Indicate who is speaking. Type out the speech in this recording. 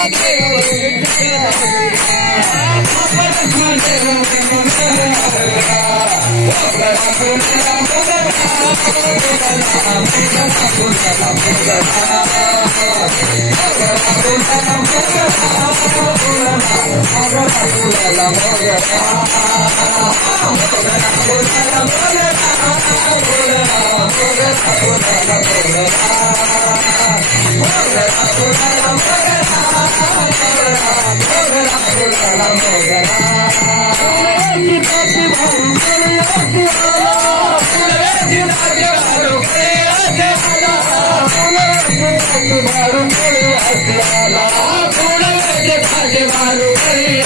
Speaker 1: I'm मारू मारू करी पुढे भागे मारू करी